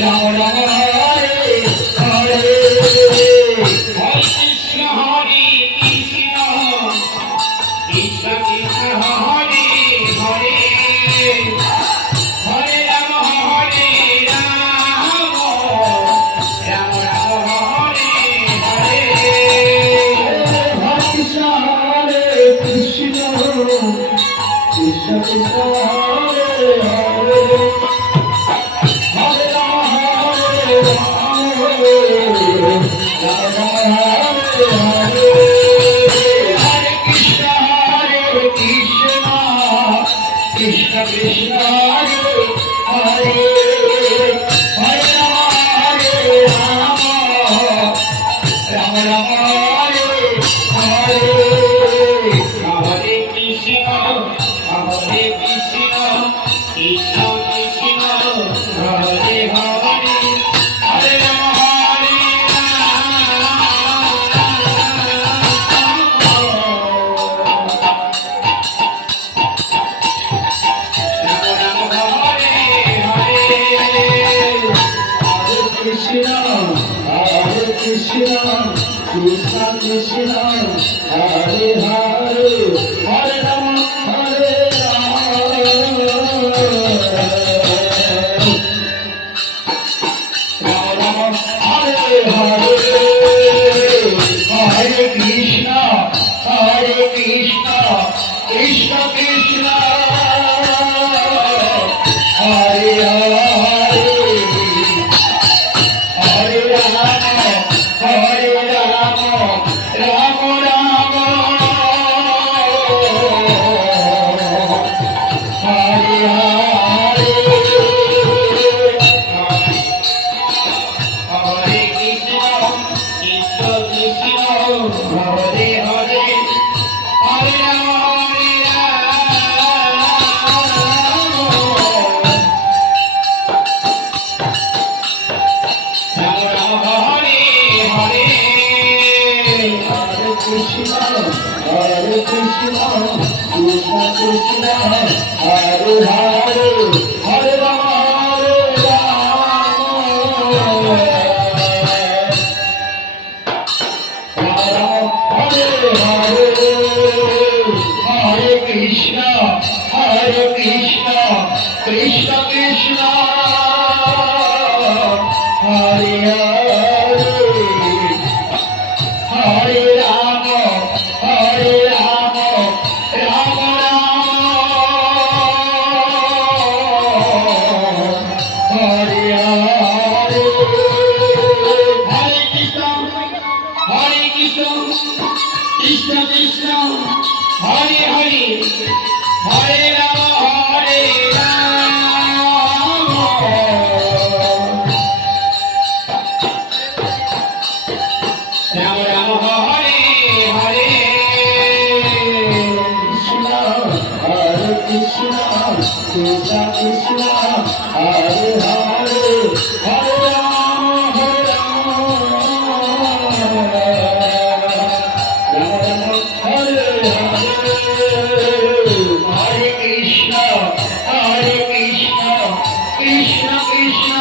Ram Ram Hare Hare Hare Krishna Hare Krishna Krishna Krishna Hare Hare Hare Ram Ram Ram Hare Hare Hare Krishna Hare Krishna Krishna Krishna Hare Hare Hare Ram Ram Ram Hare Hare Hare Krishna Krishna Krishna Hare Hare Hare Ram Ram Ram Hare Hare Hare Krishna Krishna Krishna Hare Hare Hare Ram Krishna, Hare Krishna, Krishna Krishna, Hare Hare, Hare Rama, Hare Rama, Hare Hare, Hare Krishna, Krishna Krishna, Hare Hare. Krishna, Hare Krishna, Krishna Krishna, Hare Hare, Hare Rama, Hare Hare, Hare Krishna, Krishna Krishna, Hare Hare, Hare Rama, Hare Rama, Rama Rama, Hare Hare, Hare Krishna, Krishna Krishna, Hare Hare, Hare Rama, Hare Rama, Rama Rama, Hare Hare, Krishna, Hare Krishna, Krishna Krishna, Hare Hare, Hare Rama, Hare Rama, Hare Hare, Hare Krishna, Krishna Krishna,